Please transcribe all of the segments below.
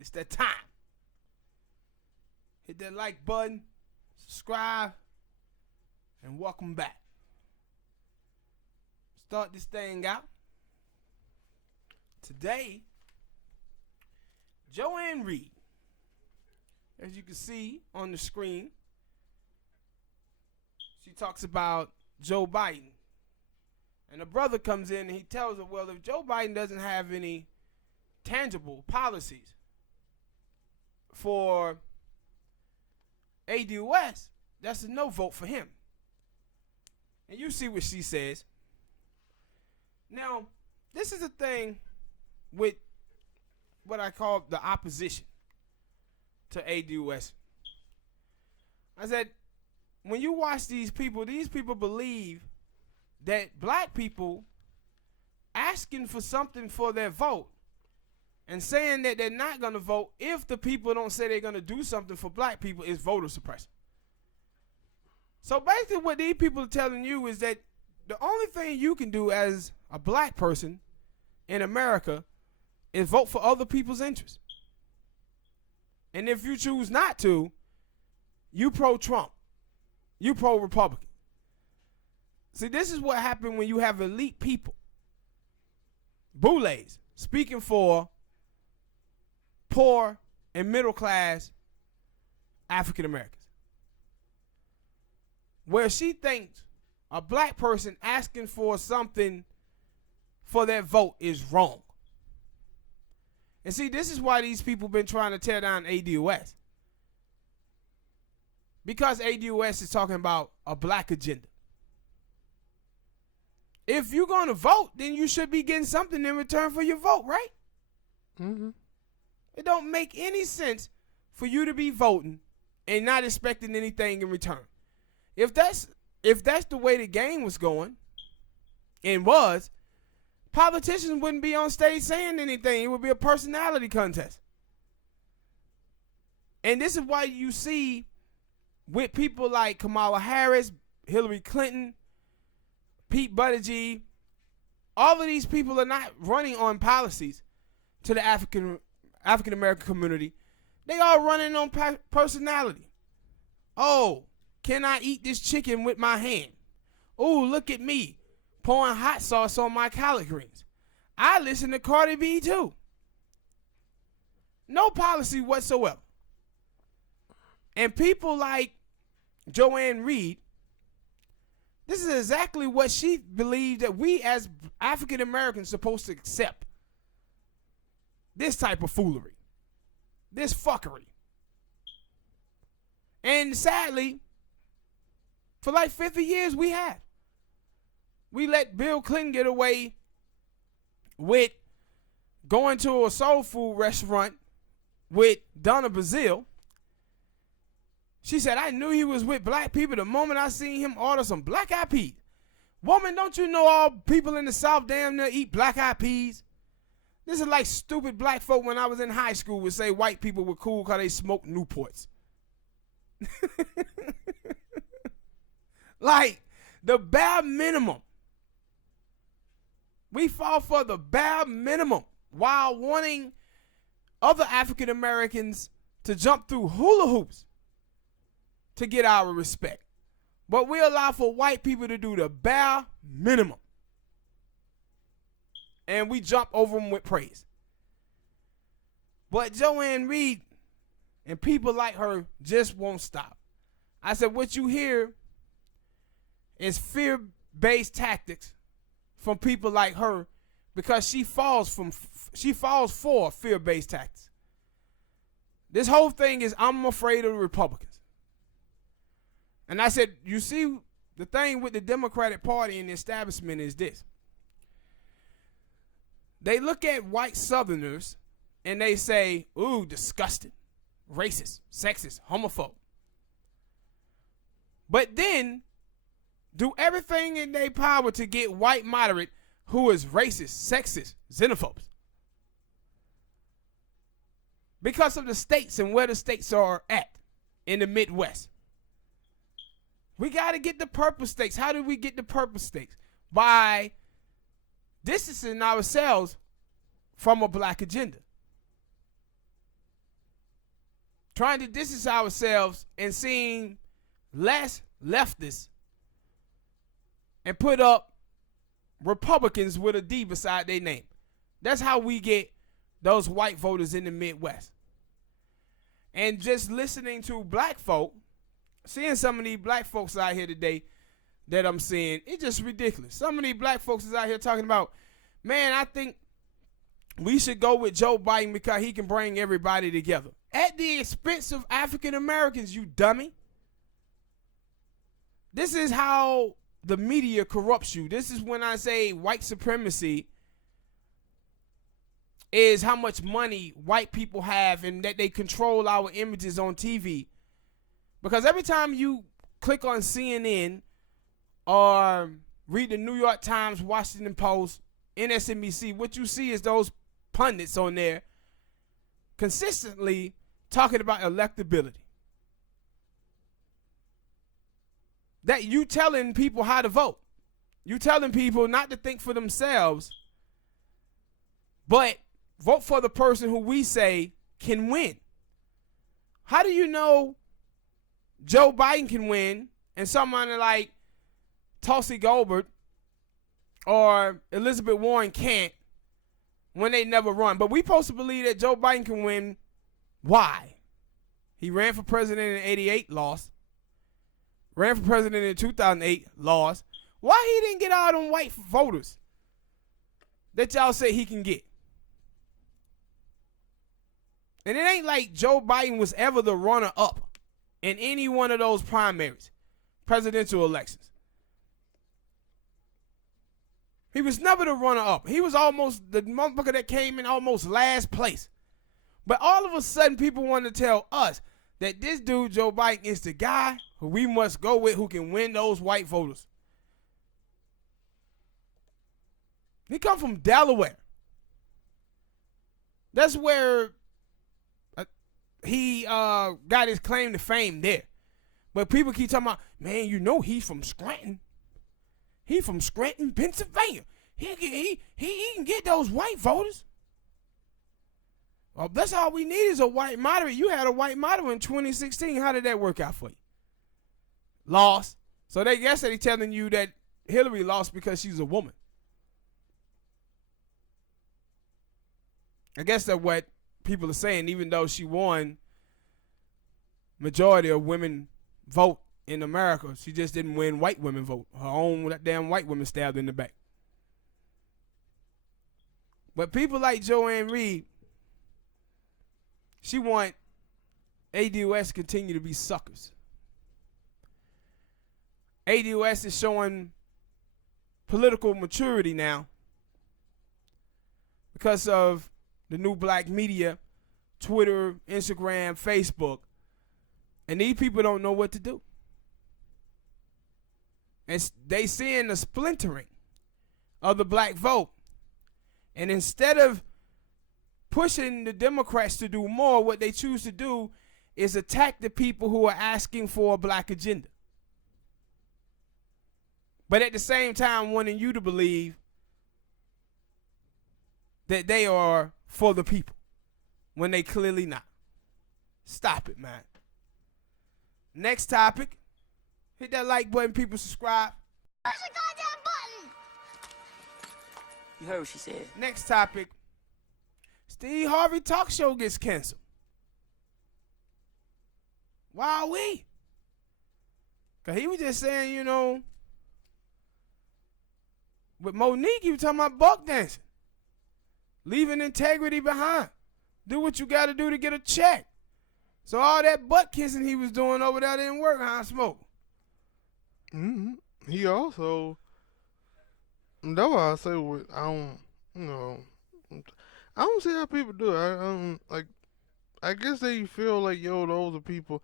It's that time. Hit that like button, subscribe, and welcome back. Start this thing out. Today, Joanne Reed, as you can see on the screen, she talks about Joe Biden. And a brother comes in and he tells her, well, if Joe Biden doesn't have any tangible policies for ADOS, that's a no vote for him. And you see what she says. Now, this is a thing with what I call the opposition to ADOS. I said, when you watch these people believe that black people asking for something for their vote and saying that they're not going to vote if the people don't say they're going to do something for black people is voter suppression. So basically what these people are telling you is that the only thing you can do as a black person in America is vote for other people's interests. And if you choose not to, you pro-Trump. You pro-Republican. See, this is what happened when you have elite people, boulets, speaking for poor and middle class African Americans. Where she thinks a black person asking for something for their vote is wrong. And see, this is why these people been trying to tear down ADOS. Because ADOS is talking about a black agenda. If you're going to vote, then you should be getting something in return for your vote, right? Mm-hmm. It don't make any sense for you to be voting and not expecting anything in return. If that's the way the game was going, and was, politicians wouldn't be on stage saying anything. It would be a personality contest. And this is why you see with people like Kamala Harris, Hillary Clinton, Pete Buttigieg, all of these people are not running on policies to the African American community. They are running on personality. Oh, can I eat this chicken with my hand? Oh, look at me pouring hot sauce on my collard greens. I listen to Cardi B too. No policy whatsoever. And people like Joanne Reed, this is exactly what she believed that we as African Americans supposed to accept. This type of foolery. This fuckery. And sadly, for like 50 years we have. We let Bill Clinton get away with going to a soul food restaurant with Donna Brazile. She said, I knew he was with black people the moment I seen him order some black eyed peas. Woman, don't you know all people in the South damn near eat black eyed peas? This is like stupid black folk when I was in high school would say white people were cool because they smoked Newports. Like, the bare minimum. We fall for the bare minimum while wanting other African Americans to jump through hula hoops to get our respect. But we allow for white people to do the bare minimum. And we jump over them with praise. But Joanne Reed and people like her just won't stop. I said, what you hear is fear-based tactics from people like her because she falls for fear-based tactics. This whole thing is I'm afraid of the Republicans. And I said, you see, the thing with the Democratic Party and the establishment is this. They look at white Southerners and they say, ooh, disgusting, racist, sexist, homophobe. But then do everything in their power to get white moderate who is racist, sexist, xenophobes. Because of the states and where the states are at in the Midwest. We got to get the purple states. How do we get the purple states? By distancing ourselves from a black agenda. trying to distance ourselves and seeing less leftists and put up Republicans with a D beside their name. That's how we get those white voters in the Midwest. And just listening to black folk, seeing some of these black folks out here today that I'm seeing, it's just ridiculous. Some of these black folks is out here talking about, man, I think we should go with Joe Biden because he can bring everybody together. At the expense of African Americans, you dummy. This is how the media corrupts you. This is when I say white supremacy is how much money white people have and that they control our images on TV. Because every time you click on CNN or read the New York Times, Washington Post, MSNBC, what you see is those pundits on there consistently talking about electability. That you telling people how to vote. You telling people not to think for themselves, but vote for the person who we say can win. How do you know Joe Biden can win and someone like Tulsi Gabbard or Elizabeth Warren can't when they never run? But we supposed to believe that Joe Biden can win. Why? He ran for president in 88, lost. Ran for president in 2008, lost. Why he didn't get all them white voters that y'all say he can get? And it ain't like Joe Biden was ever the runner-up in any one of those primaries, presidential elections. He was never the runner-up. He was almost the motherfucker that came in almost last place. But all of a sudden, people want to tell us that this dude, Joe Biden, is the guy who we must go with who can win those white voters. He come from Delaware. That's where he got his claim to fame there. But people keep talking about, man, you know he's from Scranton. He from Scranton, Pennsylvania. He can get those white voters. Well, that's all we need is a white moderate. You had a white moderate in 2016. How did that work out for you? Lost. So they guess that he's telling you that Hillary lost because she's a woman. I guess that's what people are saying, even though she won majority of women vote in America. She just didn't win white women vote. Her own damn white women stabbed in the back. But people like Joanne Reed, she want ADOS to continue to be suckers. ADOS is showing political maturity now because of the new black media, Twitter, Instagram, Facebook. And these people don't know what to do. And they seeing the splintering of the black vote. And instead of pushing the Democrats to do more, what they choose to do is attack the people who are asking for a black agenda. But at the same time wanting you to believe that they are for the people when they clearly not. Stop it, man. Next topic. Hit that like button, people. Subscribe. Push the goddamn button. You heard what she said. Next topic. Steve Harvey talk show gets canceled. Why are we? Because he was just saying, you know, with Monique, he was talking about buck dancing. Leaving integrity behind. Do what you got to do to get a check. So all that butt kissing he was doing over there didn't work, huh, Smoke? Mm-hmm. He also, that's why I say, I don't see how people do it. I guess they feel like, those are people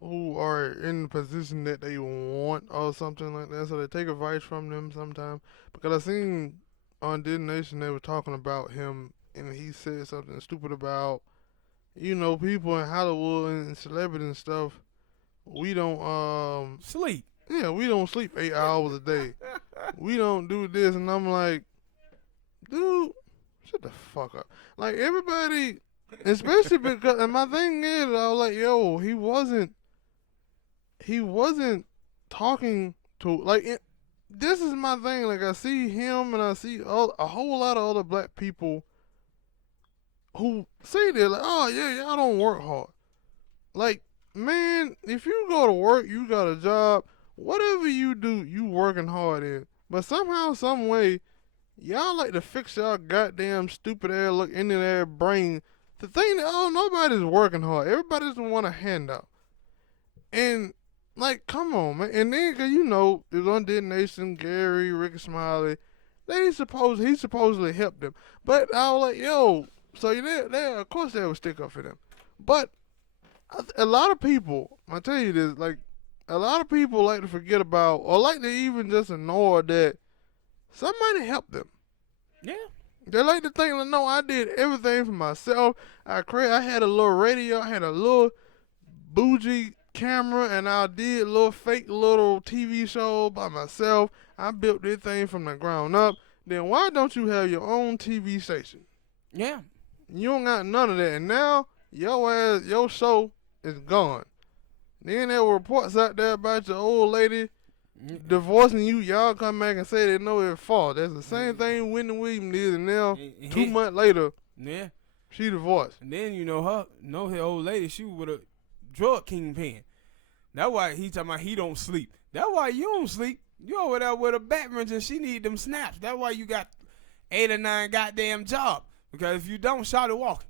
who are in the position that they want or something like that. So they take advice from them sometimes. Because I seen on Did Nation they were talking about him and he said something stupid about, people in Hollywood and celebrities and stuff, we don't sleep. Yeah, we don't sleep 8 hours a day. We don't do this, and I'm like, dude, shut the fuck up. Like, everybody Especially because, and my thing is, I was like, yo, he wasn't talking to, like, this is my thing. Like, I see him and I see a whole lot of other black people who say that, like, oh, yeah, y'all don't work hard. Like, man, if you go to work, you got a job, whatever you do, you working hard in. But somehow, some way, y'all like to fix y'all goddamn stupid ass look into their brain to think that, oh, nobody's working hard. Everybody just want a handout. And, like, come on, man. And then, cause you know, it was on Dead Nation, Gary, Ricky Smiley. He supposedly helped them. But I was like, yo, so of course they would stick up for them. But a lot of people, I tell you this, like, a lot of people like to forget about, or like to even just ignore that somebody helped them. Yeah. They like to think, like, no, I did everything for myself. I had a little radio, I had a little bougie camera, and I did little fake little TV show by myself. I built this thing from the ground up. Then why don't you have your own TV station? Yeah. You don't got none of that. And now your show is gone. Then there were reports out there about your old lady divorcing you. Y'all come back and say they know it's fault. That's the same thing Whitney Williams did, and now 2 months later, yeah, she divorced. And then her old lady, she was with a drug kingpin. That's why he talking about he don't sleep. That's why you don't sleep. You over there with a back wrench and she need them snaps. That's why you got 8 or 9 goddamn jobs. Because if you don't, shout it walking.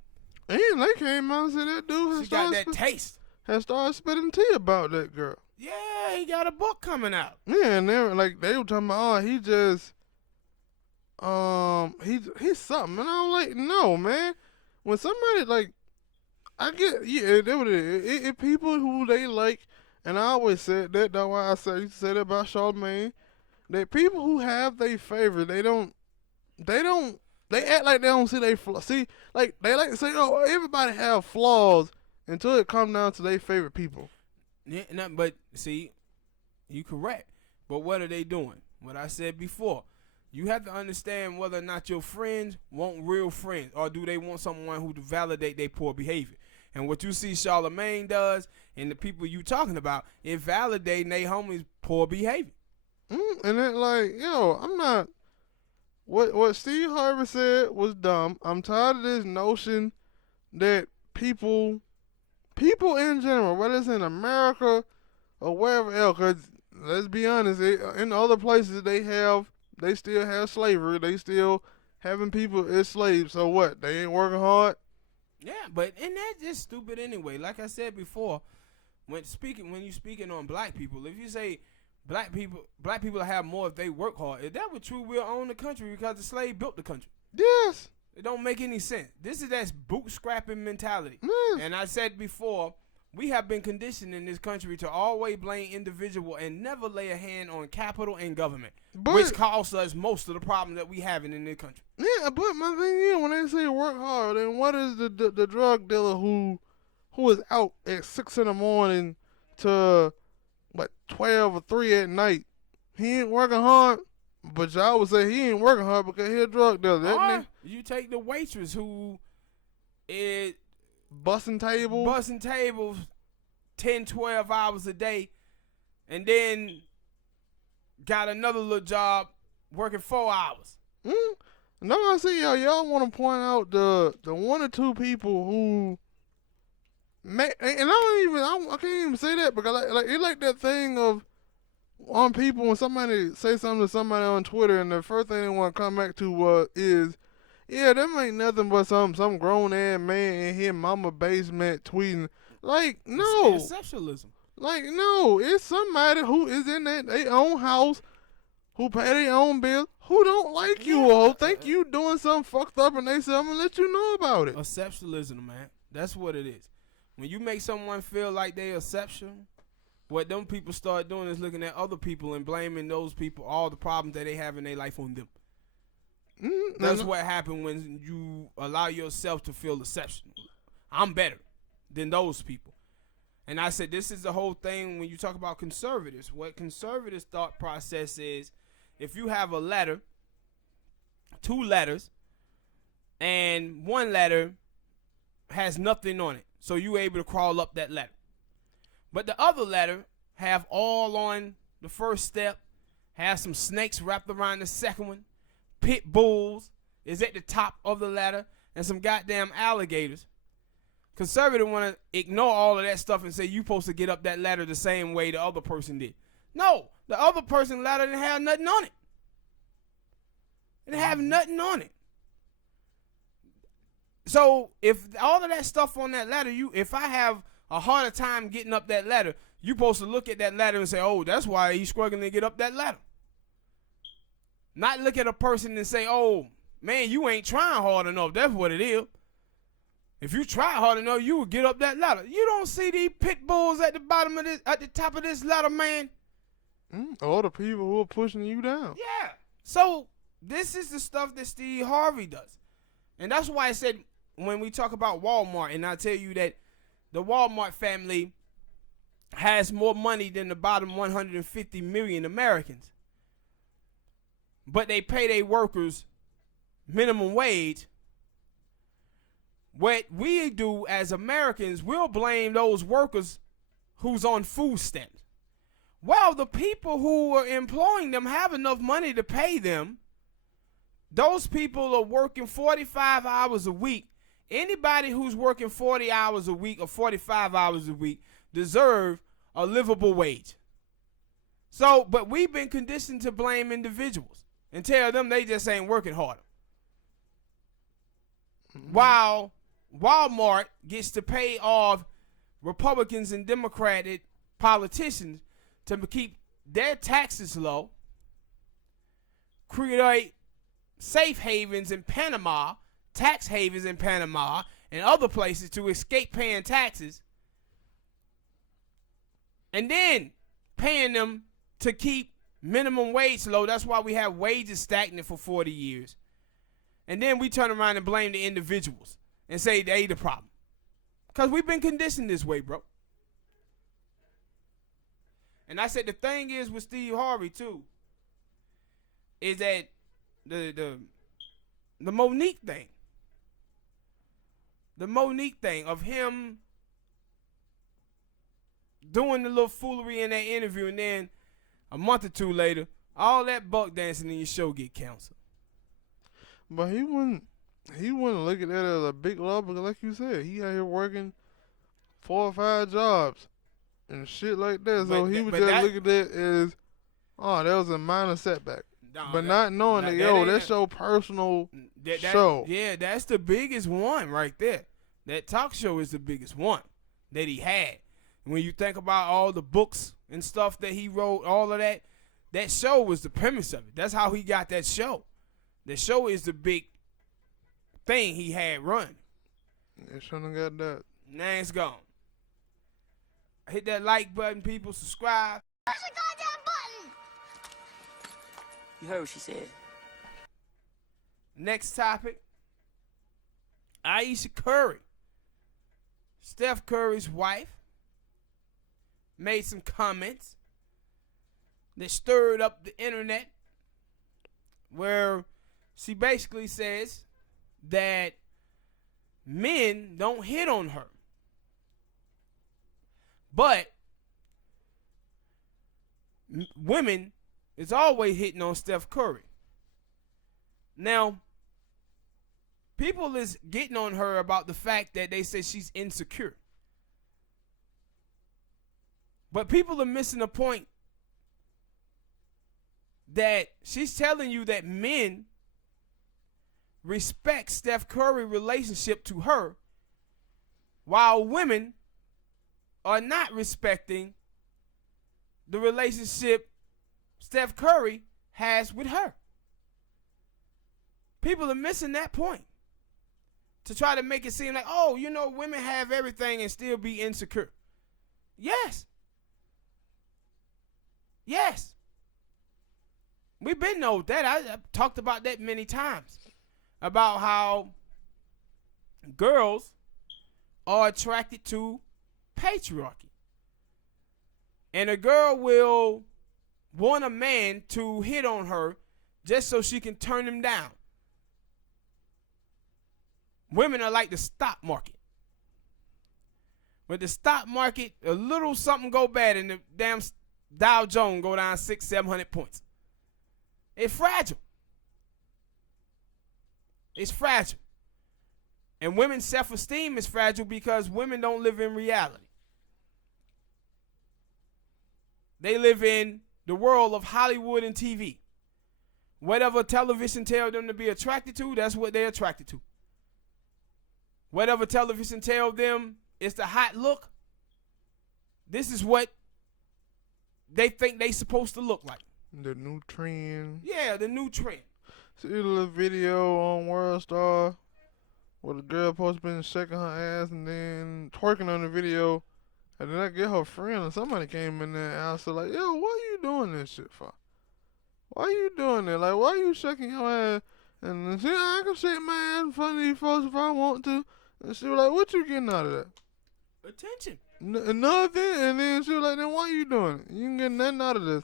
And they came out and said that dude she got that taste. Has started spitting tea about that girl. Yeah, he got a book coming out. Yeah, and they were talking about, oh, he just he's something. And I'm like, no, man. When somebody, like, I get, yeah, that what it is. It people who they like, and I always said that, that's why I used to say that about Charlamagne, that people who have their favorite, they act like they don't see their flaws. See, like, they like to say, oh, everybody have flaws until it comes down to their favorite people. Yeah, but see, you correct. But what are they doing? What I said before. You have to understand whether or not your friends want real friends, or do they want someone who to validate their poor behavior. And what you see Charlamagne does, and the people you talking about, it validating their homies' poor behavior. And then, like, yo, I'm not. What Steve Harvey said was dumb. I'm tired of this notion that people in general, whether it's in America or wherever else, because let's be honest, in other places they still have slavery. They still having people as slaves. So what? They ain't working hard? Yeah, and that's just stupid anyway. Like I said before, when you speaking on black people, if you say black people have more if they work hard, if that were true, we'll own the country because the slave built the country. Yes. It don't make any sense. This is that bootstrapping mentality. Yes. And I said before, we have been conditioned in this country to always blame individual and never lay a hand on capital and government, which costs us most of the problems that we having in this country. Yeah, but my thing is, when they say work hard, then what is the drug dealer who is out at 6 in the morning to 12 or 3 at night? He ain't working hard. But y'all would say he ain't working hard because he a drug dealer. Or you take the waitress who is busting tables 10, 12 hours a day, and then got another little job working 4 hours. No, I see y'all want to point out the 1 or 2 people who and I can't even say that because it's like that thing of on people when somebody say something to somebody on Twitter and the first thing they want to come back to is, yeah, them ain't nothing but some grown ass man in his mama basement tweeting. Like, no. It's exceptionalism. Like, no, it's somebody who is in their own house, who pay their own bills, who don't like you or think you doing something fucked up, and they say, I'm going to let you know about it. Exceptionalism, man. That's what it is. When you make someone feel like they're exceptional, what them people start doing is looking at other people and blaming those people, all the problems that they have in their life on them. That's what happened when you allow yourself to feel exceptional. I'm better than those people. And I said this is the whole thing when you talk about conservatives. What conservatives' thought process is, if you have a letter, 2 letters, and one letter has nothing on it, so you able to crawl up that ladder. But the other ladder have all on the first step, have some snakes wrapped around the second one, pit bulls is at the top of the ladder, and some goddamn alligators. Conservative want to ignore all of that stuff and say you supposed to get up that ladder the same way the other person did. No, the other person's ladder didn't have nothing on it. It didn't have nothing on it. So if all of that stuff on that ladder, if I have a harder time getting up that ladder, you supposed to look at that ladder and say, oh, that's why he's struggling to get up that ladder. Not look at a person and say, oh, man, you ain't trying hard enough. That's what it is. If you try hard enough, you would get up that ladder. You don't see these pit bulls at the bottom of this, at the top of this ladder, man. All the people who are pushing you down. Yeah. So this is the stuff that Steve Harvey does. And that's why I said when we talk about Walmart, and I tell you that the Walmart family has more money than the bottom 150 million Americans. But they pay their workers minimum wage. What we do as Americans, we'll blame those workers who's on food stamps. Well, the people who are employing them have enough money to pay them. Those people are working 45 hours a week. Anybody who's working 40 hours a week or 45 hours a week deserve a livable wage. So, but we've been conditioned to blame individuals and tell them they just ain't working harder. While Walmart gets to pay off Republicans and Democratic politicians to keep their taxes low, create safe havens in Panama, tax havens in Panama, and other places to escape paying taxes, and then paying them to keep minimum wage low. That's why we have wages stagnant for 40 years. And then we turn around and blame the individuals and say they the problem. Because we've been conditioned this way, bro. And I said the thing is with Steve Harvey, too, is that the Monique thing. The Monique thing of him doing the little foolery in that interview, and then a month or two later, all that buck dancing in your show get canceled. But he wouldn't look at that as a big love, because like you said, he out here working 4 or 5 jobs and shit like that. So he would just look at that as, oh, that was a minor setback. But not knowing that, yo, that's your personal show. Yeah, that's the biggest one right there. That talk show is the biggest one that he had. When you think about all the books and stuff that he wrote, all of that, that show was the premise of it. That's how he got that show. The show is the big thing he had run. It shouldn't have got that. Now it's gone. Hit that like button, people. Subscribe. Push the goddamn button! You heard what she said. Next topic. Aisha Curry. Steph Curry's wife made some comments that stirred up the internet, where she basically says that men don't hit on her, but women is always hitting on Steph Curry. Now, people is getting on her about the fact that they say she's insecure. But people are missing the point that she's telling you that men respect Steph Curry's relationship to her, while women are not respecting the relationship Steph Curry has with her. People are missing that point to try to make it seem like, oh, you know, women have everything and still be insecure. Yes. Yes. We've been know that. I've talked about that many times, about how girls are attracted to patriarchy. And a girl will want a man to hit on her just so she can turn him down. Women are like the stock market. With the stock market, a little something go bad and the damn Dow Jones go down 600-700 points. It's fragile. It's fragile. And women's self-esteem is fragile because women don't live in reality. They live in the world of Hollywood and TV. Whatever television tells them to be attracted to, that's what they're attracted to. Whatever television tells them is the hot look, this is what they think they supposed to look like. The new trend. Yeah, the new trend. See the little video on World Star where the girl supposed to been shaking her ass and then twerking on the video, and then I get her friend or somebody came in there and I was like, yo, why you doing this shit for? Why you doing that? Like, why you shaking your ass? And then she, I can shake my ass in front of these folks if I want to. And she was like, what you getting out of that? Attention. Nothing. And then she was like, then why you doing it? You ain't getting nothing out of this.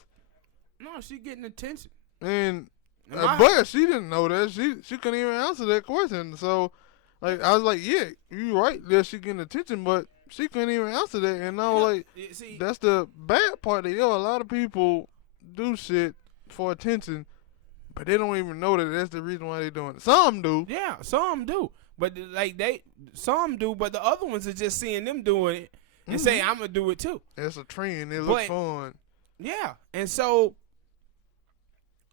No, she getting attention. And but she didn't know that. She couldn't even answer that question. So, like, I was like, yeah, you right that she getting attention, but she couldn't even answer that. And I was like, see, that's the bad part. A lot of people do shit for attention, but they don't even know that that's the reason why they doing it. Some do. Yeah, some do. But like some do, but the other ones are just seeing them doing it and say, I'm gonna do it too. It's a trend. It look fun. Yeah, and so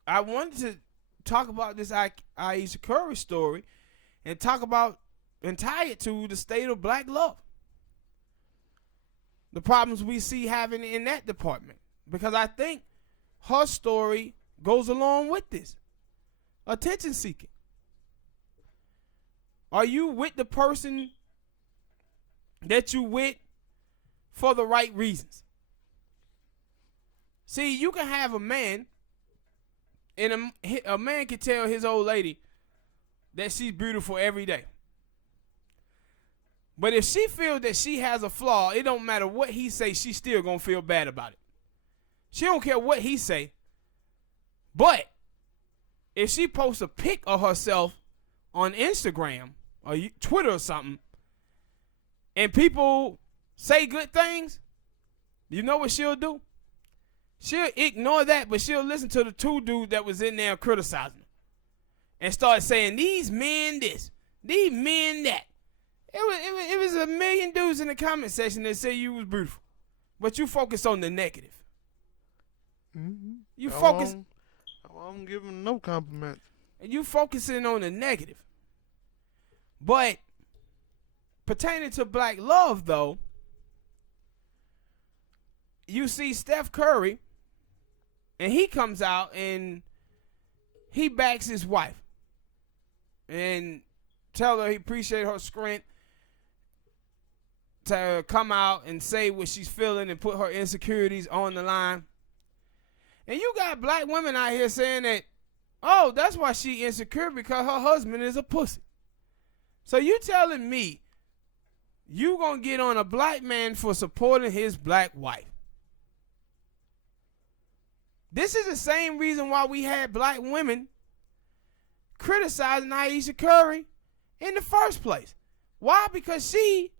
I wanted to talk about this Aisha Curry story and talk about and tie it to the state of black love, the problems we see having in that department, because I think her story goes along with this. Attention seeking. Are you with the person that you with for the right reasons? See, you can have a man, and a man can tell his old lady that she's beautiful every day. But if she feels that she has a flaw, it don't matter what he say, she's still going to feel bad about it. She don't care what he say. But if she posts a pic of herself on Instagram or Twitter or something, and people say good things, you know what she'll do? She'll ignore that, but she'll listen to the two dudes that was in there criticizing her and start saying, these men this, these men that. It was a million dudes in the comment section that say you was beautiful, but you focus on the negative. Mm-hmm. You focus. I'm giving no compliments. And you focusing on the negative. But pertaining to black love, though, you see Steph Curry, and he comes out and he backs his wife and tell her he appreciate her strength to come out and say what she's feeling and put her insecurities on the line. And you got black women out here saying that, oh, that's why she insecure, because her husband is a pussy. So you telling me you gonna get on a black man for supporting his black wife? This is the same reason why we had black women criticizing Aisha Curry in the first place. Why? Because she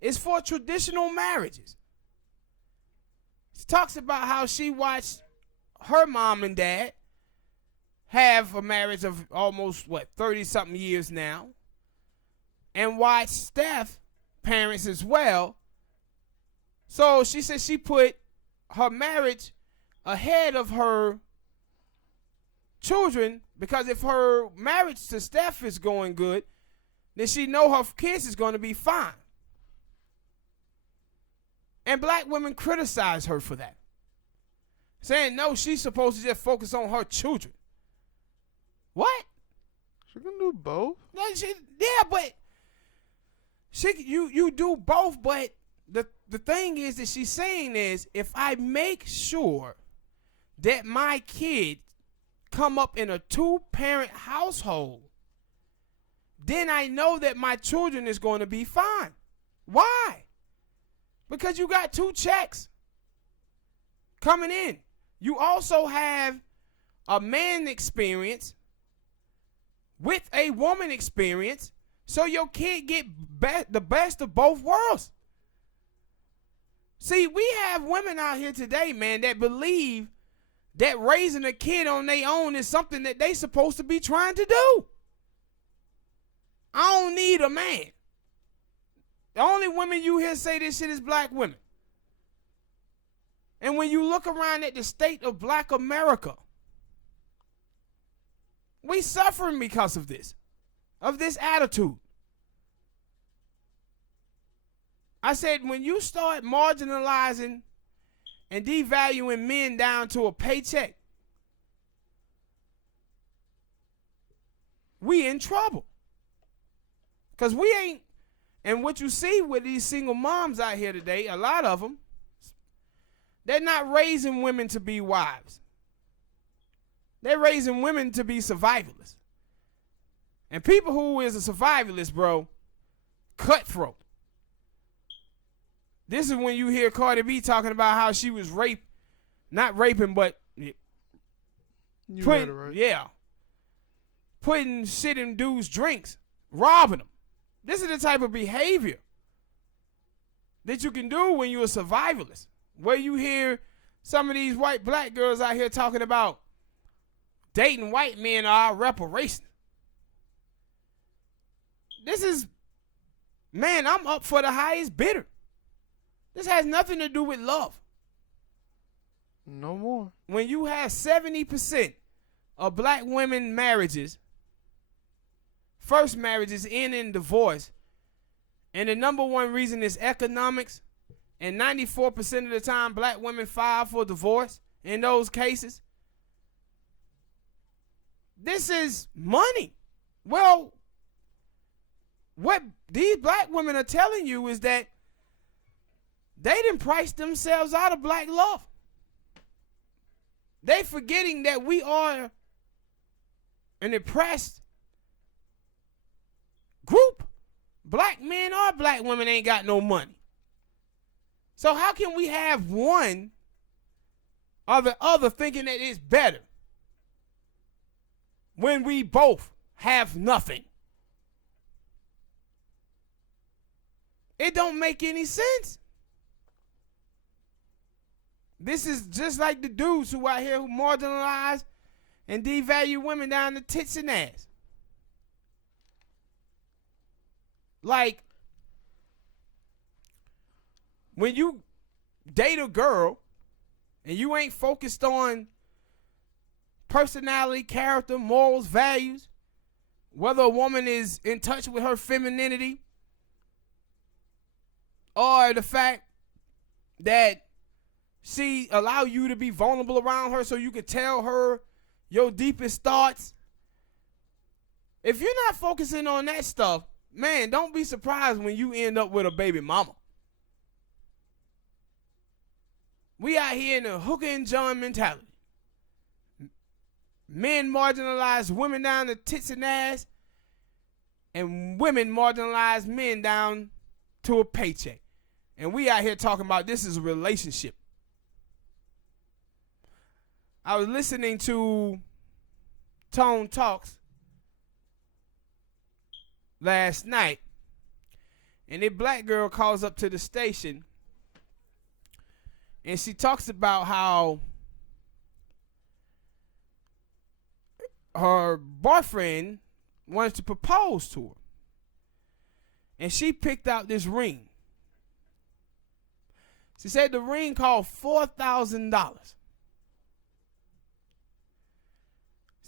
is for traditional marriages. She talks about how she watched her mom and dad have a marriage of almost, 30-something years now, and watched Steph's parents as well. So she said she put her marriage ahead of her children, because if her marriage to Steph is going good, then she know her kids is going to be fine. And black women criticize her for that, saying, no, she's supposed to just focus on her children. What? She can do both. No, but you do both, but the thing is that she's saying is, if I make sure that my kids come up in a 2-parent household, then I know that my children is going to be fine. Why? Because you got 2 checks coming in. You also have a man experience with a woman experience, so your kid get the best of both worlds. See, we have women out here today, man, that believe that raising a kid on their own is something that they supposed to be trying to do. I don't need a man. The only women you hear say this shit is black women. And when you look around at the state of black America, we suffering because of this attitude. I said, when you start marginalizing and devaluing men down to a paycheck, we in trouble. Because we ain't, and what you see with these single moms out here today, a lot of them, they're not raising women to be wives. They're raising women to be survivalists. And people who is a survivalist, bro, cutthroat. This is when you hear Cardi B talking about how she was not raping, but heard it right. Putting shit in dudes' drinks, robbing them. This is the type of behavior that you can do when you're a survivalist. Where you hear some of these white black girls out here talking about dating white men are reparations. This is, man, I'm up for the highest bidder. This has nothing to do with love. No more. When you have 70% of black women marriages, first marriages end in divorce, and the number one reason is economics, and 94% of the time black women file for divorce in those cases, this is money. Well, what these black women are telling you is that they didn't price themselves out of black love. They forgetting that we are an oppressed group. Black men or black women ain't got no money. So how can we have one or the other thinking that it's better when we both have nothing? It don't make any sense. This is just like the dudes who out here who marginalize and devalue women down to tits and ass. Like, when you date a girl and you ain't focused on personality, character, morals, values, whether a woman is in touch with her femininity or the fact that she allow you to be vulnerable around her so you can tell her your deepest thoughts. If you're not focusing on that stuff, man, don't be surprised when you end up with a baby mama. We out here in the hooker and John mentality. Men marginalize women down to tits and ass, and women marginalize men down to a paycheck. And we out here talking about this is a relationship. I was listening to Tone Talks last night, and a black girl calls up to the station, and she talks about how her boyfriend wanted to propose to her, and she picked out this ring. She said the ring cost $4,000.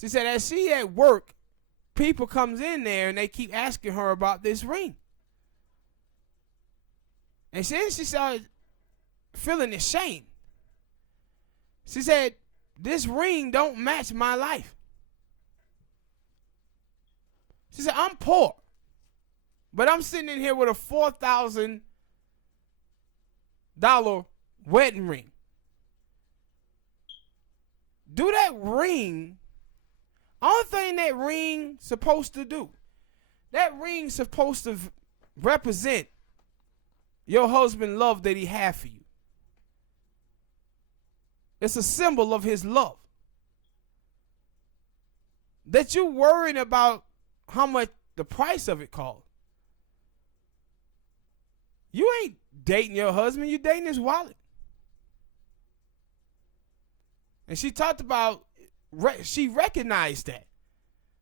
She said as she at work, people comes in there and they keep asking her about this ring. And then she started feeling ashamed. She said, this ring don't match my life. She said, I'm poor, but I'm sitting in here with a $4,000 wedding ring. Do that ring, only thing that ring supposed to do, that ring supposed to represent your husband's love that he had for you. It's a symbol of his love. That you worrying about how much the price of it costs. You ain't dating your husband, you dating his wallet. And she talked about, she recognized that.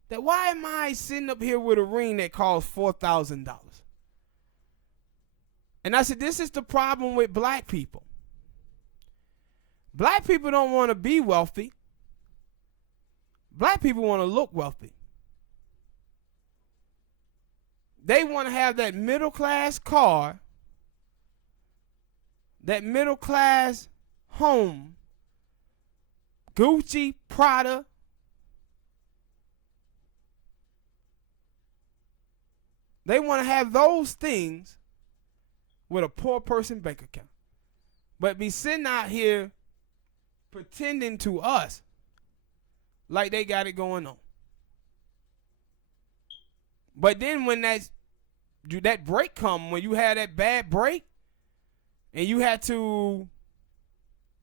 That why am I sitting up here with a ring that costs $4,000? And I said, this is the problem with black people. Black people don't want to be wealthy. Black people want to look wealthy. They want to have that middle class car, that middle class home, Gucci, Prada. They want to have those things with a poor person bank account. But be sitting out here pretending to us like they got it going on. But then when that break come, when you had that bad break and you had to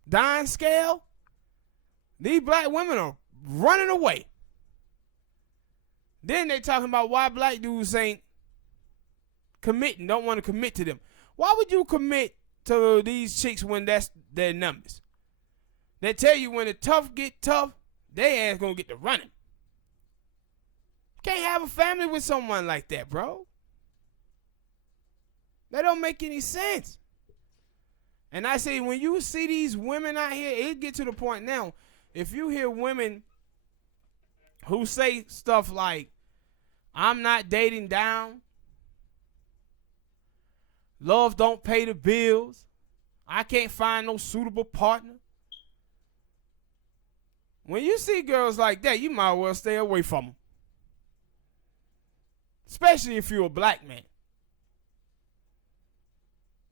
dine scale, these black women are running away. Then they talking about why black dudes ain't committing, don't want to commit to them. Why would you commit to these chicks when that's their numbers? They tell you when the tough get tough, they ass gonna get to running. Can't have a family with someone like that, bro. That don't make any sense. And I say, when you see these women out here, it get to the point now, if you hear women who say stuff like, I'm not dating down, love don't pay the bills, I can't find no suitable partner. When you see girls like that, you might well stay away from them. Especially if you're a black man.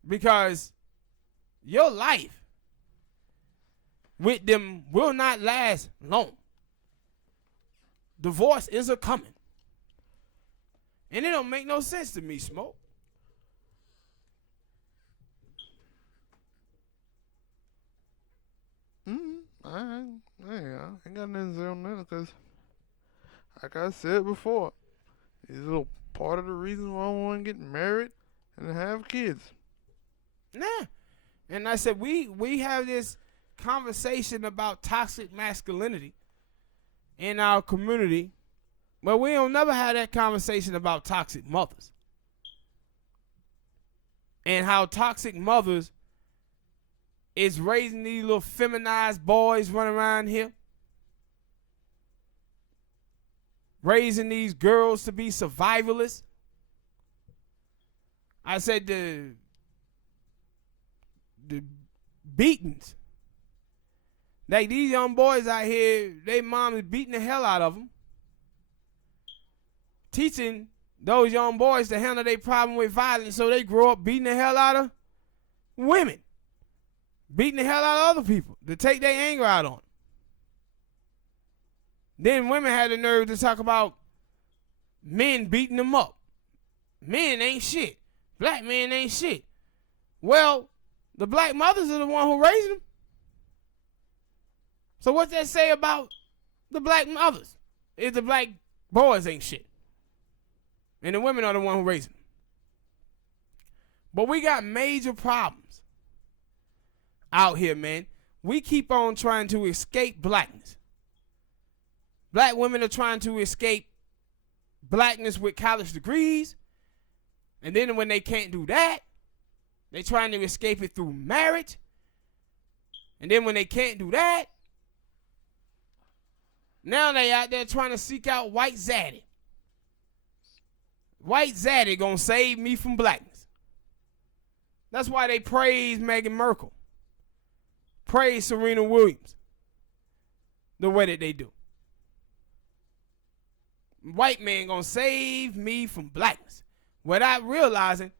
Because your life with them will not last long. Divorce is a coming. And it don't make no sense to me, Smoke. I ain't got nothing to say on that because, like I said before, it's a part of the reason why I want to get married and have kids. Nah. And I said, we have this conversation about toxic masculinity in our community, but we don't never have that conversation about toxic mothers. And how toxic mothers is raising these little feminized boys running around here. Raising these girls to be survivalists. I said the beatings. Like these young boys out here, they mom is beating the hell out of them. Teaching those young boys to handle their problem with violence so they grow up beating the hell out of women. Beating the hell out of other people to take their anger out on. Then women had the nerve to talk about men beating them up. Men ain't shit. Black men ain't shit. Well, the black mothers are the one who raised them. So what's that say about the black mothers? Is the black boys ain't shit. And the women are the one who raised them. But we got major problems out here, man. We keep on trying to escape blackness. Black women are trying to escape blackness with college degrees. And then when they can't do that, they're trying to escape it through marriage. And then when they can't do that, now they out there trying to seek out white zaddy. White zaddy gonna save me from blackness. That's why they praise Meghan Markle. Praise Serena Williams the way that they do. White man gonna save me from blackness without realizing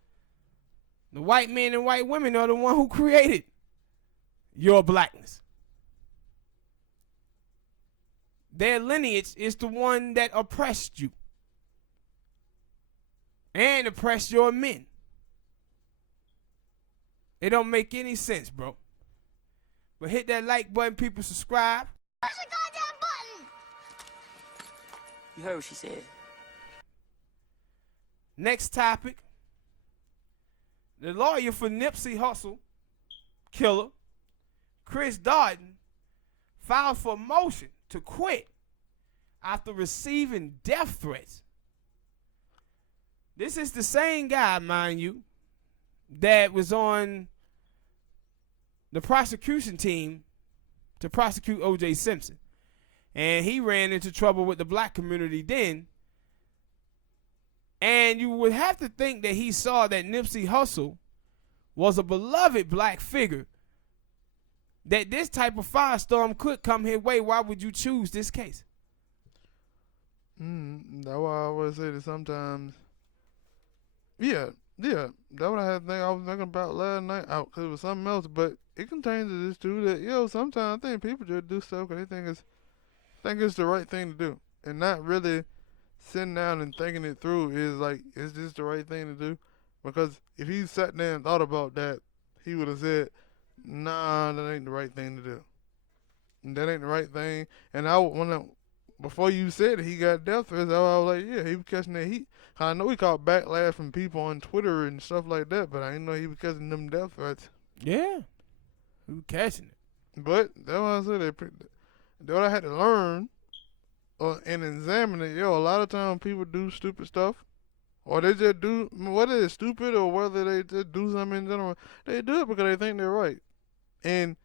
the white men and white women are the one who created your blackness. Their lineage is the one that oppressed you and oppressed your men. It don't make any sense, bro. But hit that like button, people. Subscribe. Push the goddamn button! You heard what she said. Next topic. the lawyer for Nipsey Hussle killer, Chris Darden, filed for a motion to quit after receiving death threats. This is the same guy, mind you, that was on the prosecution team to prosecute O.J. Simpson. And he ran into trouble with the black community then. And you would have to think that he saw that Nipsey Hussle was a beloved black figure, that this type of firestorm could come his way. Why would you choose this case? That's why I always say that sometimes. Yeah, that's what I was thinking about last night. Cause it was something else, but it contains to this too. That sometimes I think people just do stuff because they think it's the right thing to do, and not really sitting down and thinking it through. Is like, is this the right thing to do? Because if he sat there and thought about that, he would have said, "Nah, that ain't the right thing to do. That ain't the right thing." And before you said it, he got death threats, I was like, yeah, he was catching that heat. I know he caught backlash from people on Twitter and stuff like that, but I didn't know he was catching them death threats. Yeah, he was catching it. But that's why I said that what I had to learn and examine it. A lot of times people do stupid stuff, or they just do, whether it's stupid or whether they just do something in general, they do it because they think they're right. And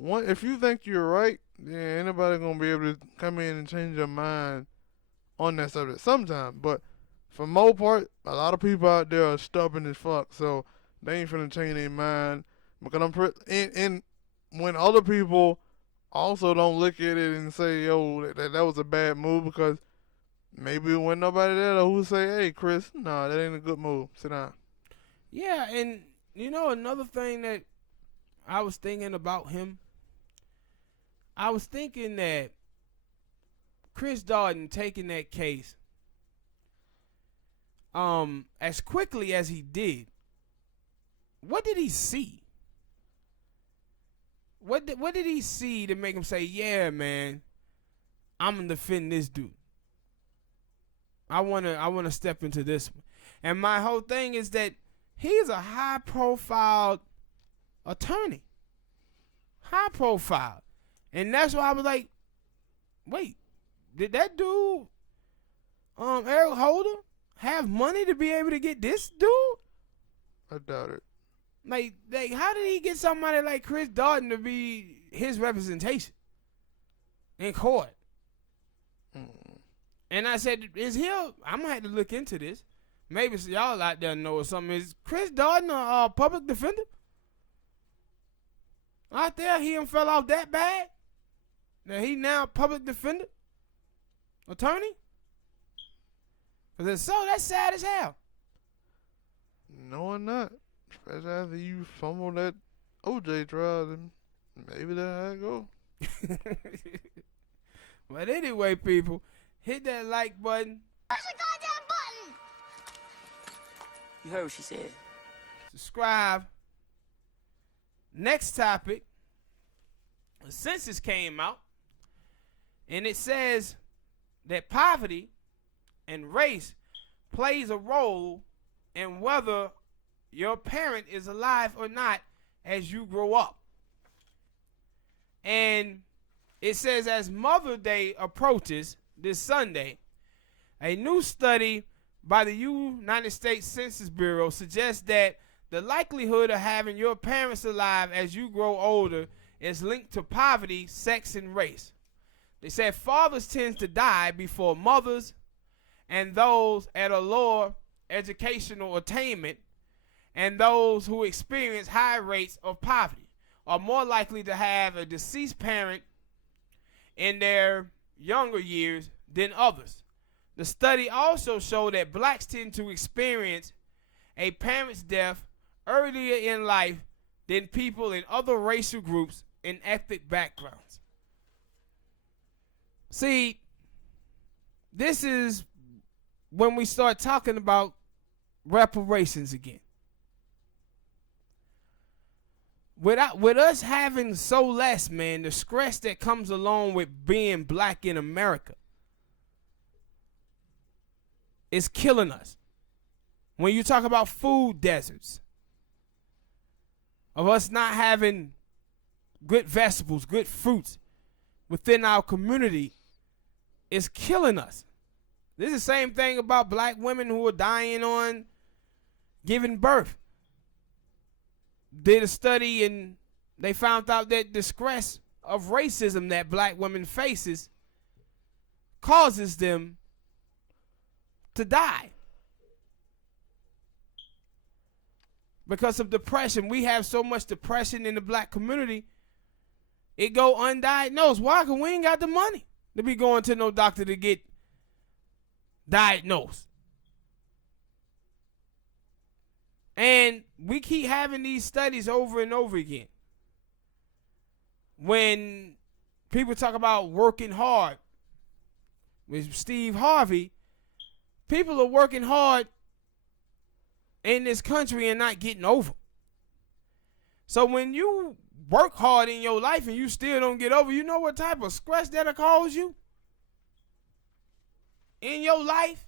if you think you're right, then anybody gonna be able to come in and change your mind on that subject sometime. But for the most part, a lot of people out there are stubborn as fuck, so they ain't finna change their mind. Because and when other people also don't look at it and say, yo, that was a bad move, because maybe when nobody there who say, hey, Chris, nah, that ain't a good move. Sit down. Yeah, and another thing that I was thinking about him, I was thinking that Chris Darden taking that case as quickly as he did, what did he see? What did he see to make him say, yeah, man, I'm gonna defend this dude. I wanna step into this one. And my whole thing is that he's a high profile attorney. High profile. And that's why I was like, wait, did that dude, Eric Holder, have money to be able to get this dude? I doubt it. Like, how did he get somebody like Chris Darden to be his representation in court? And I said, I'm going to have to look into this. Maybe y'all out there know something. Is Chris Darden a public defender? Out there, he done fell off that bad? That he now a public defender? Attorney? Because if so, that's sad as hell. No, I'm not. Especially after you fumble that OJ trial, then maybe that's how it go. But anyway, people, hit that like button. Push the goddamn button! You heard what she said. Subscribe. Next topic. The census came out, and it says that poverty and race plays a role in whether your parent is alive or not as you grow up. And it says, as Mother's Day approaches this Sunday, a new study by the United States Census Bureau suggests that the likelihood of having your parents alive as you grow older is linked to poverty, sex, and race. They said fathers tend to die before mothers, and those at a lower educational attainment and those who experience high rates of poverty are more likely to have a deceased parent in their younger years than others. The study also showed that blacks tend to experience a parent's death earlier in life than people in other racial groups and ethnic backgrounds. See, this is when we start talking about reparations again. With us having so less, man, the stress that comes along with being black in America is killing us. When you talk about food deserts, of us not having good vegetables, good fruits within our community is killing us. This is the same thing about black women who are dying on giving birth. Did a study and they found out that the stress of racism that black women faces causes them to die. Because of depression. We have so much depression in the black community, it go undiagnosed. Why? Because we ain't got the money to be going to no doctor to get diagnosed. And we keep having these studies over and over again. When people talk about working hard with Steve Harvey, people are working hard in this country and not getting over. So when you work hard in your life and you still don't get over, you know what type of stress that'll cause you in your life?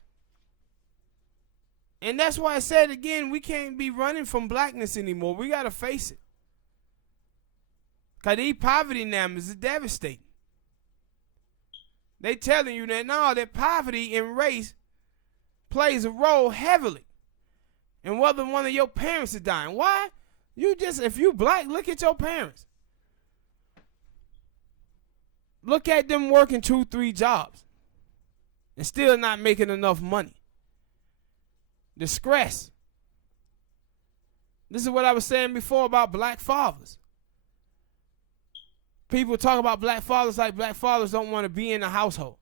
And that's why I said again, we can't be running from blackness anymore. We got to face it. Because these poverty numbers is devastating. They telling you that no, that poverty and race plays a role heavily in whether one of your parents is dying. Why? If you black, look at your parents. Look at them working 2-3 jobs and still not making enough money. The stress. This is what I was saying before about black fathers. People talk about black fathers like black fathers don't want to be in a household.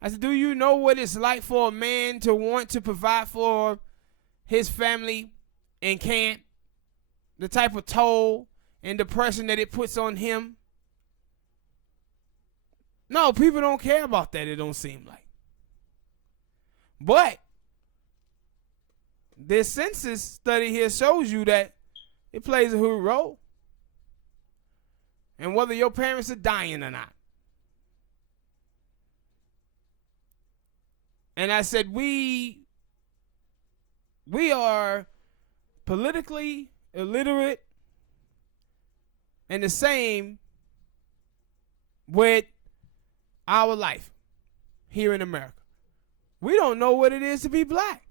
I said, do you know what it's like for a man to want to provide for his family and can't? The type of toll and depression that it puts on him? No, people don't care about that, it don't seem like. But this census study here shows you that it plays a huge role. And whether your parents are dying or not. And I said, we are politically illiterate and the same with our life here in America. We don't know what it is to be black.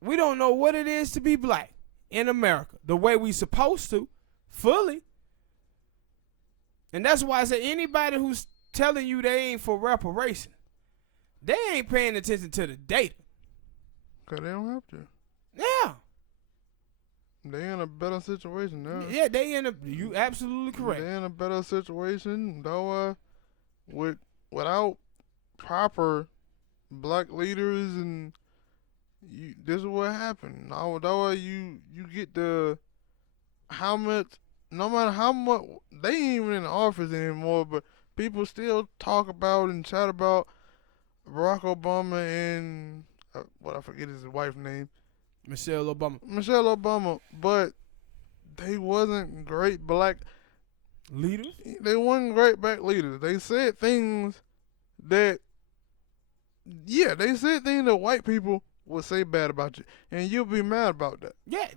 We don't know what it is to be black in America the way we supposed to, fully. And that's why I said anybody who's telling you they ain't for reparation, they ain't paying attention to the data. Because they don't have to. Yeah. They in a better situation now. Yeah, you absolutely correct. They in a better situation, though, without proper black leaders, and this is what happened. Though you get how much, no matter how much, they ain't even in the office anymore, but people still talk about and chat about Barack Obama and, I forget his wife's name. Michelle Obama, but they wasn't great black leaders. They weren't great black leaders. They said things that white people would say bad about you, and you'll be mad about that. Yeah,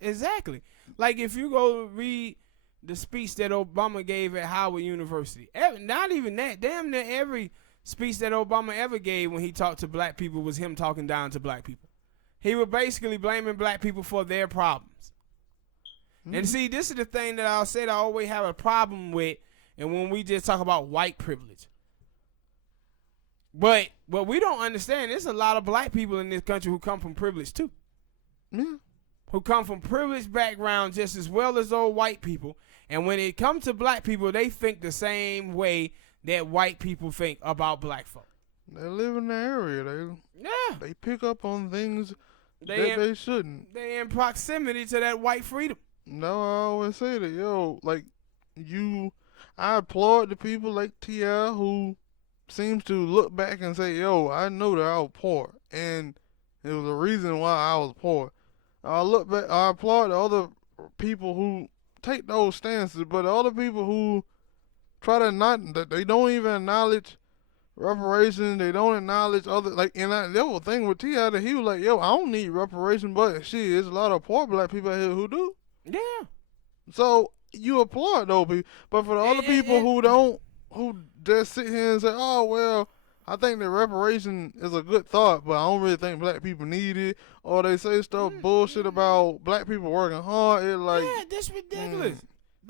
exactly. Like if you go read the speech that Obama gave at Howard University, not even that, damn near every speech that Obama ever gave when he talked to black people was him talking down to black people. He was basically blaming black people for their problems. Mm-hmm. And see, this is the thing that I said I always have a problem with, and when we just talk about white privilege. But what we don't understand, there's a lot of black people in this country who come from privilege too. Yeah. Who come from privileged backgrounds just as well as those white people. And when it comes to black people, they think the same way that white people think about black folk. They live in the area. They pick up on things they shouldn't. They in proximity to that white freedom. No, I always say that, I applaud the people like T.I. who seems to look back and say, I know that I was poor, and it was a reason why I was poor. I look back, I applaud the other people who take those stances, but the other people who try to not, that they don't even acknowledge reparations. They don't acknowledge other, like, and there was a thing with T.I. that he was like, yo, I don't need reparations, but shit, there's a lot of poor black people out here who do. Yeah. So you applaud those people. But for the other people who just sit here and say, oh, well, I think that reparation is a good thought, but I don't really think black people need it. Or they say stuff bullshit about black people working hard. It's like, yeah, that's ridiculous.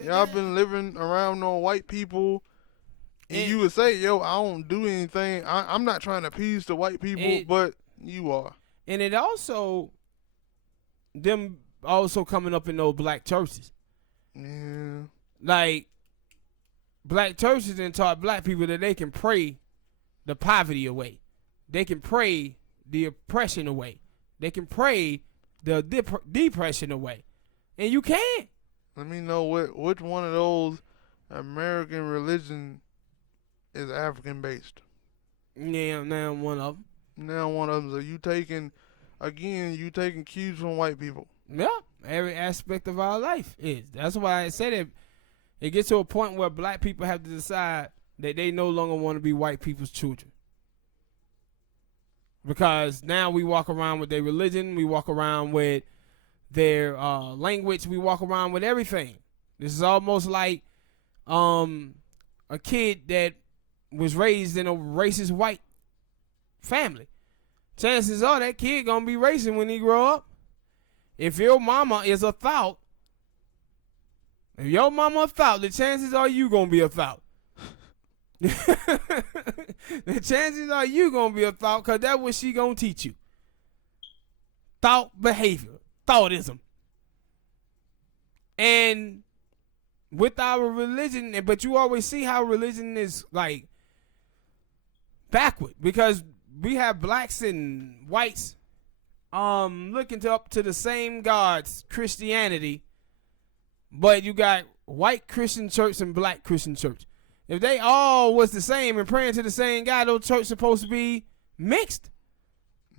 Y'all been living around no white people. And you would say, yo, I don't do anything. I'm not trying to appease the white people, but you are. And it also, them also coming up in those black churches. Yeah. Like, black churches then taught black people that they can pray the poverty away. They can pray the oppression away. They can pray the depression away. And you can't. Let me know which one of those American religion is African based. Yeah, now one of them. Now one of them. So you taking cues from white people. Yeah, every aspect of our life is. That's why I said it gets to a point where black people have to decide that they no longer want to be white people's children. Because now we walk around with their religion, we walk around with their language, we walk around with everything. This is almost like a kid that was raised in a racist white family. Chances are that kid gonna be racist when he grow up. If your mama is a thought, the chances are you gonna be a thought. The chances are you gonna be a thought, because that's what she gonna teach you. Thought behavior, thoughtism. And with our religion, but you always see how religion is like backward, because we have blacks and whites looking up to the same gods, Christianity, but you got white Christian church and black Christian church. If they all was the same and praying to the same God, those churches supposed to be mixed.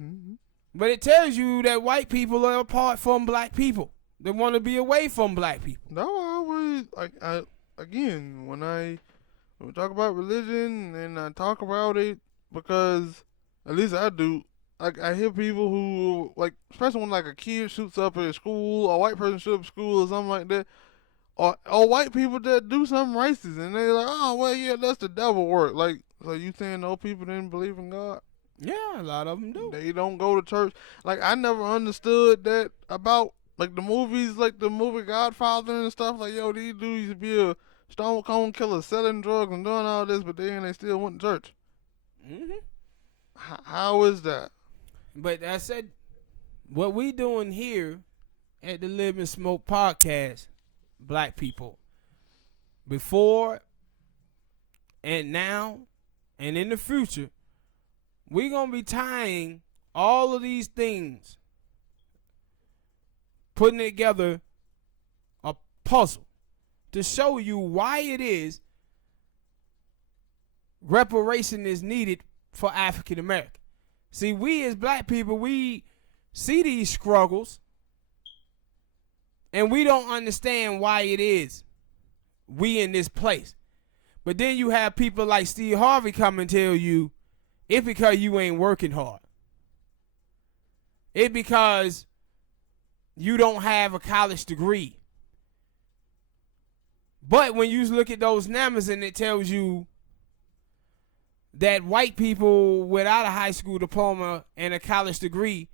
Mm-hmm. But it tells you that white people are apart from black people. They want to be away from black people. No, I always again when we talk about religion and I talk about it, because at least I do. Like, I hear people who, like, especially when like a kid shoots up at school, or a white person shoots up at school or something like that. Or white people that do something racist, and they're like, oh, well, yeah, that's the devil work. Like, so you saying those people didn't believe in God? Yeah, a lot of them do. They don't go to church. Like, I never understood that about, like, the movies, like the movie Godfather and stuff. Like, yo, these dudes used to be a stone cold killer, selling drugs and doing all this, but then they still went to church. Mm-hmm. How is that? But I said, what we doing here at the Lib&Smoke Podcast, black people, before and now and in the future, we're going to be tying all of these things, putting together a puzzle to show you why it is reparation is needed for African American. See, we as black people, we see these struggles, and we don't understand why it is we in this place. But then you have people like Steve Harvey come and tell you it's because you ain't working hard. It's because you don't have a college degree. But when you look at those numbers and it tells you that white people without a high school diploma and a college degree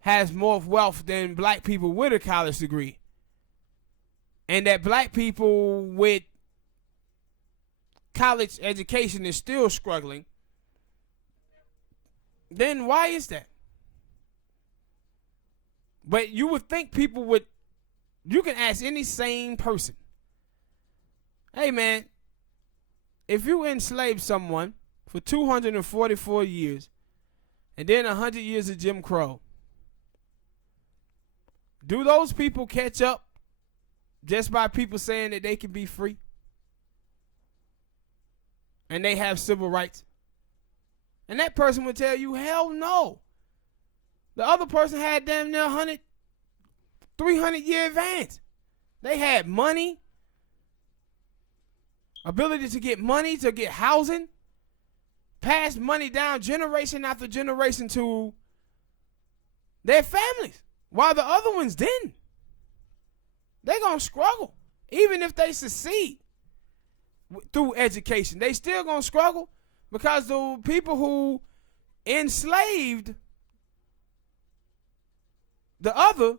has more wealth than black people with a college degree, and that black people with college education is still struggling, then why is that? But you would think people would, you can ask any sane person, hey man, if you enslave someone for 244 years and then 100 years of Jim Crow, do those people catch up just by people saying that they can be free and they have civil rights? And that person would tell you, hell no. The other person had damn near 100, 300-year advance. They had money, ability to get money, to get housing. passed money down generation after generation to their families, while the other ones didn't. They're going to struggle. Even if they succeed through education, they still going to struggle because the people who enslaved the other,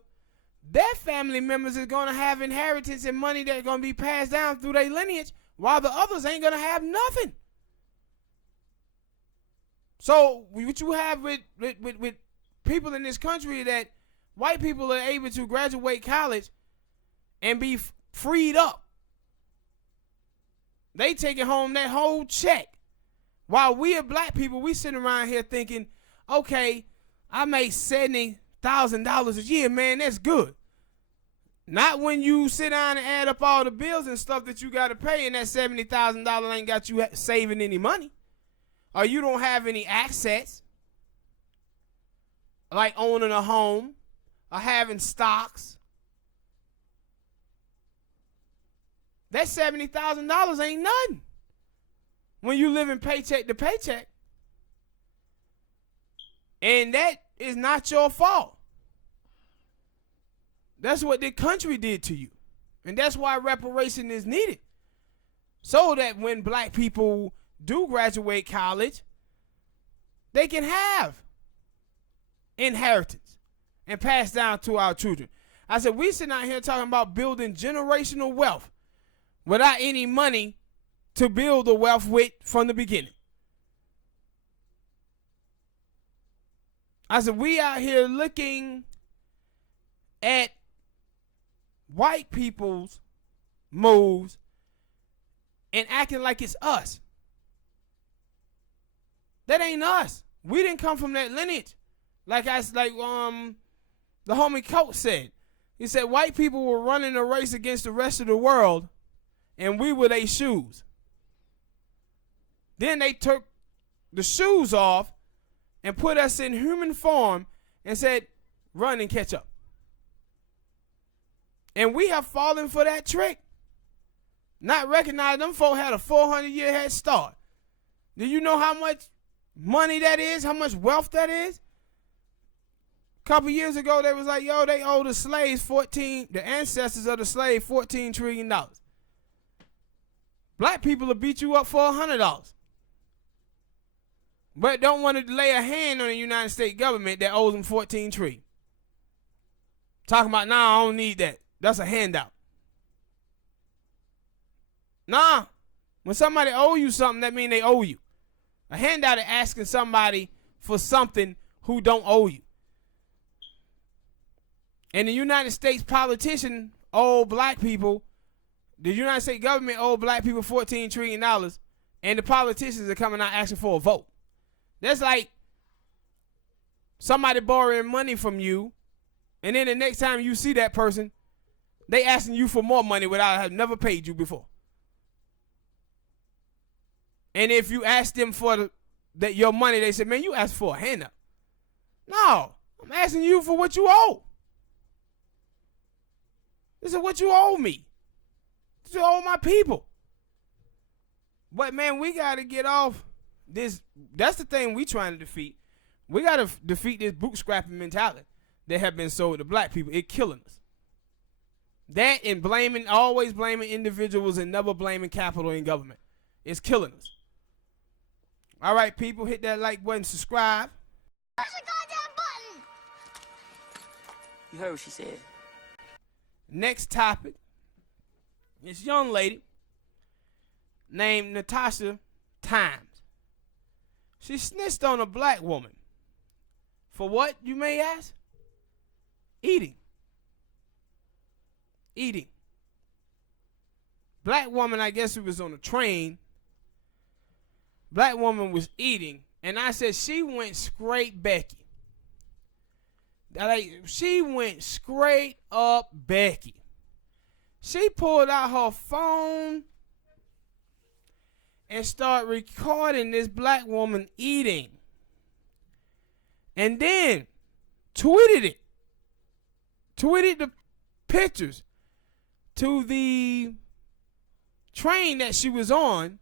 their family members is going to have inheritance and money that's going to be passed down through their lineage, while the others ain't going to have nothing. So what you have with people in this country, that white people are able to graduate college and be freed up. They taking home that whole check. While we are black people, we sitting around here thinking, okay, I make $70,000 a year, man, that's good. Not when you sit down and add up all the bills and stuff that you got to pay, and that $70,000 ain't got you saving any money. Or you don't have any assets, like owning a home or having stocks. That $70,000 ain't nothing when you living paycheck to paycheck. And that is not your fault. That's what the country did to you. And that's why reparation is needed. So that when black people do graduate college, they can have inheritance and pass down to our children. I said, we sitting out here talking about building generational wealth without any money to build the wealth with from the beginning. I said, we out here looking at white people's moves and acting like it's us. That ain't us. We didn't come from that lineage. Like the homie Coach said. He said white people were running a race against the rest of the world, and we were their shoes. Then they took the shoes off and put us in human form and said, run and catch up. And we have fallen for that trick. Not recognizing them folk had a 400-year head start. Do you know how much money that is? How much wealth that is? A couple years ago, they was like, yo, they owe the slaves the ancestors of the slave $14 trillion. Black people will beat you up for $100. But don't want to lay a hand on the United States government that owes them $14 trillion. Talking about, nah, I don't need that. That's a handout. Nah. When somebody owe you something, that means they owe you. A handout is asking somebody for something who don't owe you. And the United States politician owe black people, the United States government owe black people $14 trillion, and the politicians are coming out asking for a vote. That's like somebody borrowing money from you, and then the next time you see that person, they asking you for more money without having never paid you before. And if you ask them for your money, they say, man, you asked for a handout. No, I'm asking you for what you owe. This is what you owe me. This is all my people. But, man, we got to get off this. That's the thing we trying to defeat. We got to defeat this bootstrapping mentality that have been sold to black people. It's killing us. That and always blaming individuals and never blaming capital and government. It's killing us. All right, people, hit that like button, subscribe. Push the goddamn button! You heard what she said. Next topic. This young lady named Natasha Times. She snitched on a black woman. For what, you may ask? Eating. Black woman, I guess it was on a train. Black woman was eating, and I said she went straight Becky. She went straight up Becky. She pulled out her phone and started recording this black woman eating. And then tweeted it. Tweeted the pictures to the train that she was on,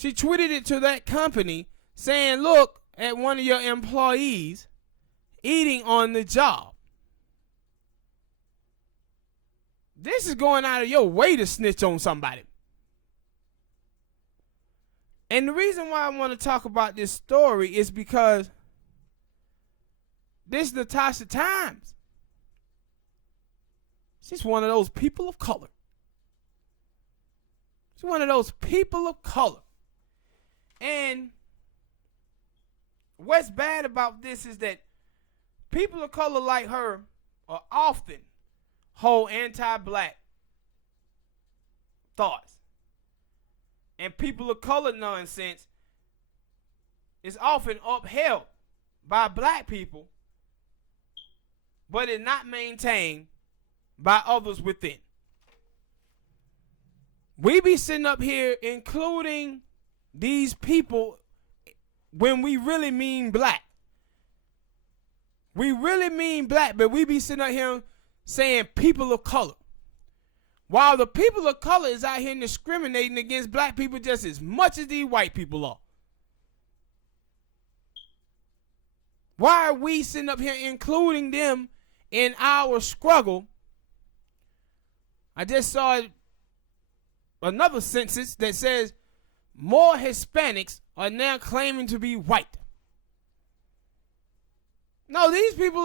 She tweeted it to that company saying, look at one of your employees eating on the job. This is going out of your way to snitch on somebody. And the reason why I want to talk about this story is because this Natasha Times, she's one of those people of color. She's one of those people of color. And what's bad about this is that people of color like her are often hold anti-black thoughts. And people of color nonsense is often upheld by black people, but is not maintained by others within. We be sitting up here including these people when we really mean black. We really mean black, but we be sitting up here saying people of color. While the people of color is out here discriminating against black people just as much as these white people are. Why are we sitting up here including them in our struggle? I just saw another census that says more Hispanics are now claiming to be white. No, these people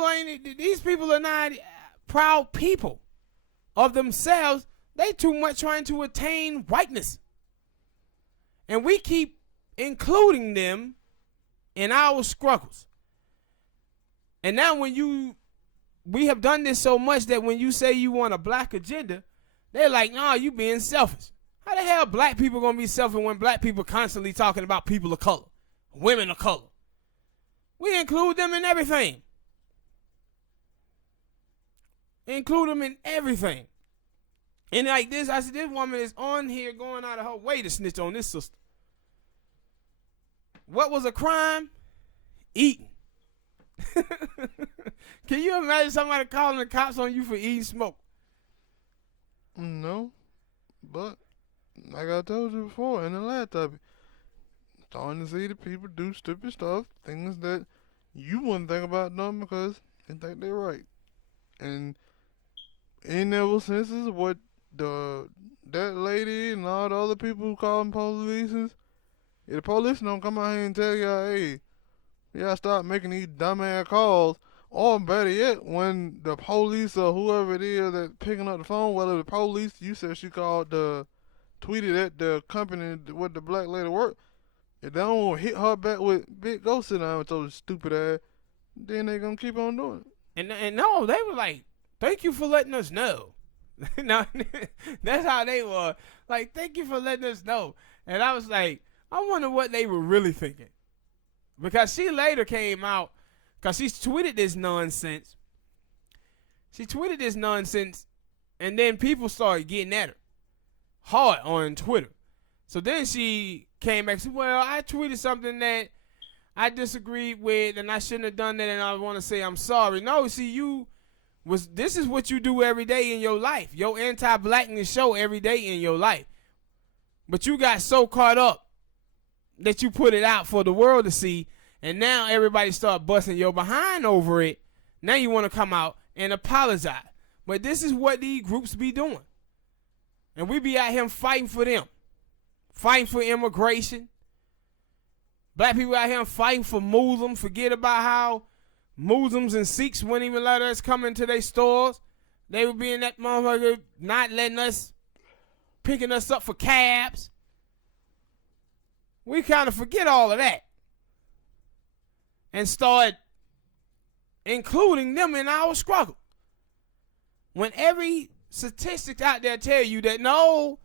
are not proud people of themselves. They too much trying to attain whiteness. And we keep including them in our struggles. And now we have done this so much that when you say you want a black agenda, they're like, nah, you being selfish. How the hell black people gonna be selfish when black people constantly talking about people of color, women of color? We include them in everything. Include them in everything. And like this, I said, this woman is on here going out of her way to snitch on this sister. What was a crime? Eating. Can you imagine somebody calling the cops on you for eating smoke? No, but like I told you before in the last topic, starting to see the people do stupid stuff, things that you wouldn't think about doing because they think they're right. And in ever since is what that lady and all the other people who call them police, if the police don't come out here and tell y'all, hey, y'all stop making these dumbass calls, or better yet, when the police or whoever it is that's picking up the phone, whether the police, you said she called tweeted at the company where the black lady worked, if they don't hit her back with, bitch, go sit down with your stupid ass, then they gonna keep on doing it. And no, they were like, thank you for letting us know. No, that's how they were. Like, thank you for letting us know. And I was like, I wonder what they were really thinking. Because she later came out, because she tweeted this nonsense. And then people started getting at her hard on Twitter. So then she came back and said, well, I tweeted something that I disagreed with, and I shouldn't have done that, and I want to say I'm sorry. No, see, this is what you do every day in your life. Your anti-blackness show every day in your life. But you got so caught up that you put it out for the world to see, and now everybody start busting your behind over it. Now you want to come out and apologize. But this is what these groups be doing. And we be out here fighting for them. Fighting for immigration. Black people out here fighting for Muslims. Forget about how Muslims and Sikhs wouldn't even let us come into their stores. They would be in that motherfucker not letting us, picking us up for cabs. We kind of forget all of that and start including them in our struggle. When every statistic out there tell you that no,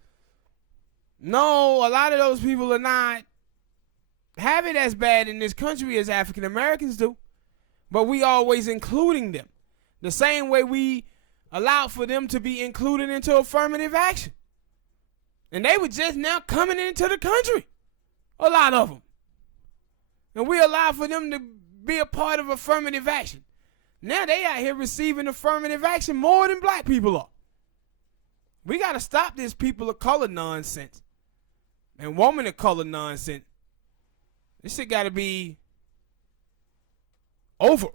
a lot of those people are not have it as bad in this country as African Americans do. But we always including them. The same way we allow for them to be included into affirmative action. And they were just now coming into the country. A lot of them. And we allow for them to be a part of affirmative action. Now they out here receiving affirmative action more than black people are. We got to stop this people of color nonsense. and woman of color nonsense. This shit gotta be over.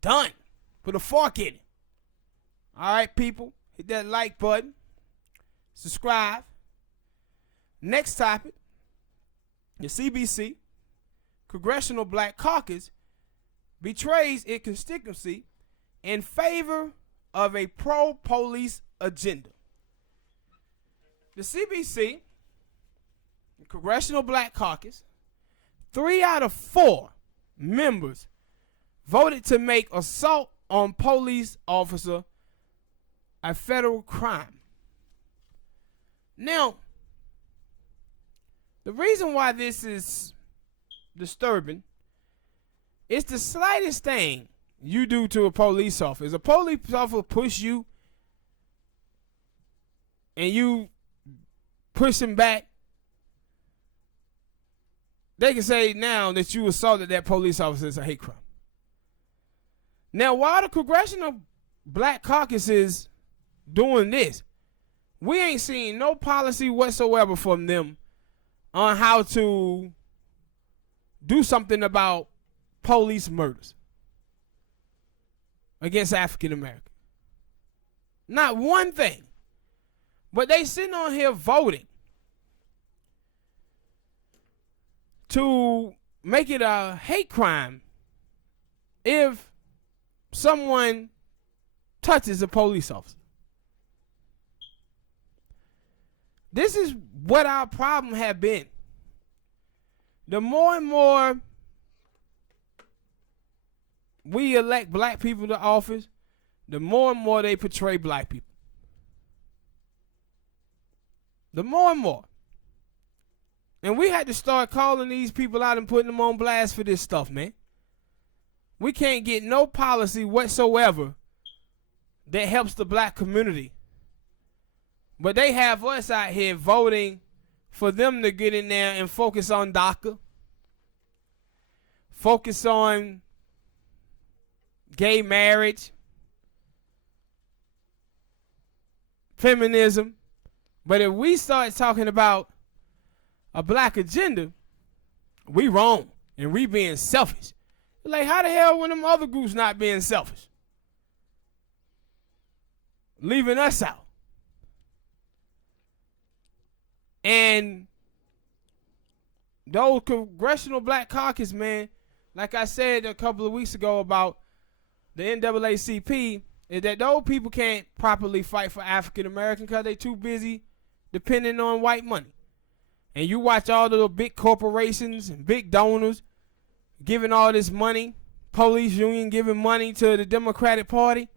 Done. Put a fork in it. Alright, people. Hit that like button. Subscribe. Next topic. The CBC, Congressional Black Caucus, betrays its constituency in favor of a pro-police agenda. The CBC, the Congressional Black Caucus, 3 out of 4 members voted to make assault on police officer a federal crime. Now, the reason why this is disturbing is the slightest thing you do to a police officer. A police officer push you and you push him back, they can say now that you assaulted that police officer is a hate crime. Now, while the Congressional Black Caucus is doing this, we ain't seen no policy whatsoever from them on how to do something about police murders against African Americans. Not one thing. But they sitting on here voting to make it a hate crime if someone touches a police officer. This is what our problem have been. The more and more we elect black people to office, the more and more they portray black people. The more and more. And we had to start calling these people out and putting them on blast for this stuff, man. We can't get no policy whatsoever that helps the black community. But they have us out here voting for them to get in there and focus on DACA, focus on gay marriage, feminism. But if we start talking about a black agenda, we wrong and we being selfish. Like, how the hell when them other groups not being selfish? Leaving us out. And those Congressional Black Caucus, man, like I said a couple of weeks ago about the NAACP, is that those people can't properly fight for African Americans because they too busy depending on white money. And you watch all the big corporations and big donors giving all this money, police union giving money to the Democratic Party.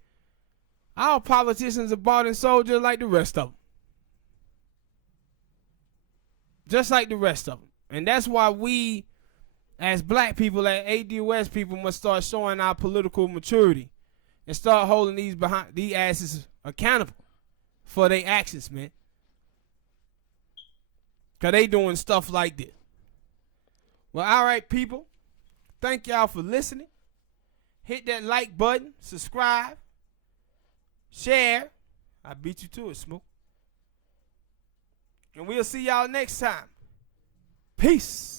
Our politicians are bought and sold just like the rest of them. Just like the rest of them. And that's why we, as black people, as ADOS people, must start showing our political maturity and start holding these asses accountable for their actions, man. Because they doing stuff like this. Well, all right, people. Thank y'all for listening. Hit that like button. Subscribe. Share. I beat you to it, Smoke. And we'll see y'all next time. Peace.